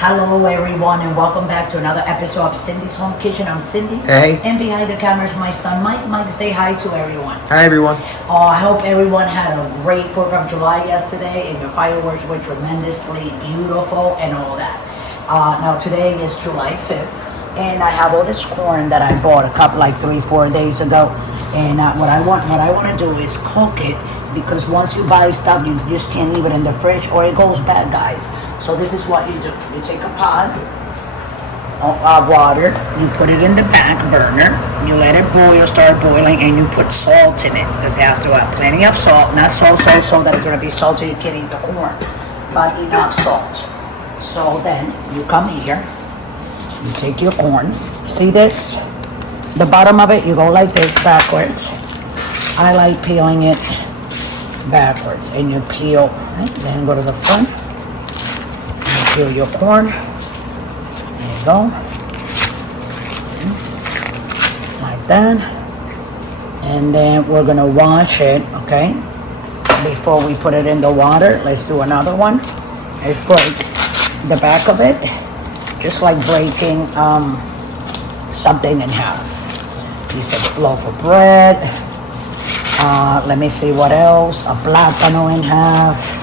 Hello everyone and welcome back to another episode of Cindy's Home Kitchen. I'm Cindy. Hey. And behind the camera is my son Mike. Mike, say hi to everyone. Hi everyone. I hope everyone had a great 4th of July yesterday and your fireworks were tremendously beautiful and all that. Now today is July 5th and I have all this corn that I bought a couple like 3-4 days ago. And what I want to do is cook it, because once you buy stuff you just can't leave it in the fridge or it goes bad, guys. So this is what you do. You take a pot of water, you put it in the back burner, you let it boil, start boiling, and you put salt in it, because it has to have plenty of salt, not so that it's going to be salty you can't eat the corn, but enough salt. So then you come here, you take your corn, see this, the bottom of it, you go like this backwards. I like peeling it backwards, and you peel, right? Then go to the front, you peel your corn, there you go, like that, and then we're gonna wash it, okay, before we put it in the water. Let's do another one. Let's break the back of it, just like breaking something in half. Piece of loaf of bread. Let me see what else. A plátano in half.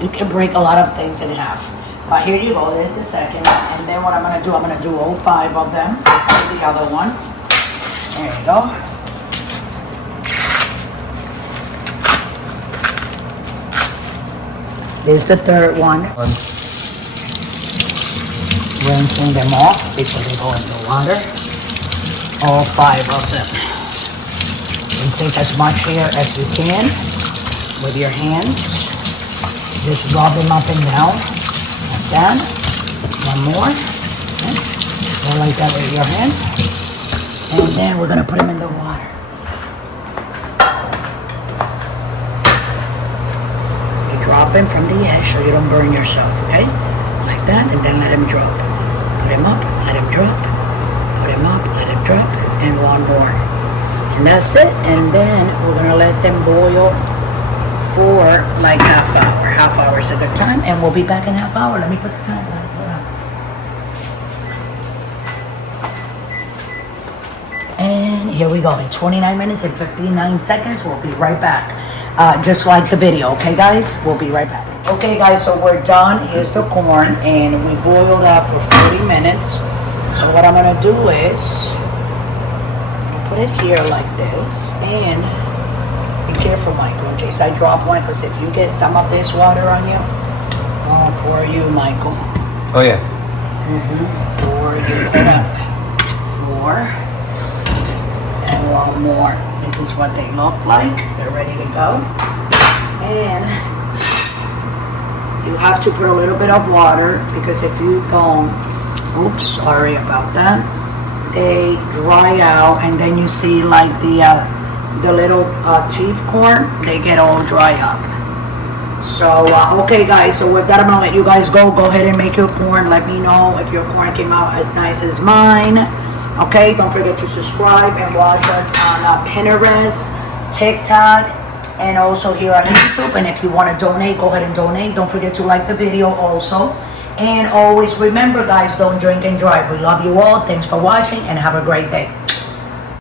You can break a lot of things in half. But here you go. There's the second. And then what I'm going to do all 5 of them. Let's do the other one. There you go. There's the third one. Rinsing them off before they go in the water. All 5 of them. And take as much here as you can with your hands. Just rub them up and down, like that. One more. Okay. Go like that with your hand. And then we're gonna put them in the water. You drop them from the edge so you don't burn yourself, okay? Like that, and then let them drop. Put them up, let them drop. Put them up, let them drop, and one more. And that's it. And then we're gonna let them boil for like half hour. Half hour is a good time, and we'll be back in half hour. Let me put the time, guys. Hold on. And here we go. In 29 minutes and 59 seconds, we'll be right back. Just like the video, okay, guys? We'll be right back. Okay, guys, so we're done. Here's the corn, and we boiled that for 40 minutes. So what I'm gonna do is put it here like this, and be careful, Michael, in case I drop one, because if you get some of this water on you, oh, poor you, Michael. Oh yeah. Poor you. Hold up. 4, and one more. This is what they look like. They're ready to go. And you have to put a little bit of water, because if you don't, oops, sorry about that, they dry out, and then you see like the little teeth corn, they get all dry up. So okay, guys, so with that I'm gonna let you guys go ahead and make your corn. Let me know if your corn came out as nice as mine. Okay, don't forget to subscribe and watch us on Pinterest, TikTok, and also here on YouTube. And if you want to donate, go ahead and donate. Don't forget to like the video also. And always remember, guys, don't drink and drive. We love you all. Thanks for watching and have a great day.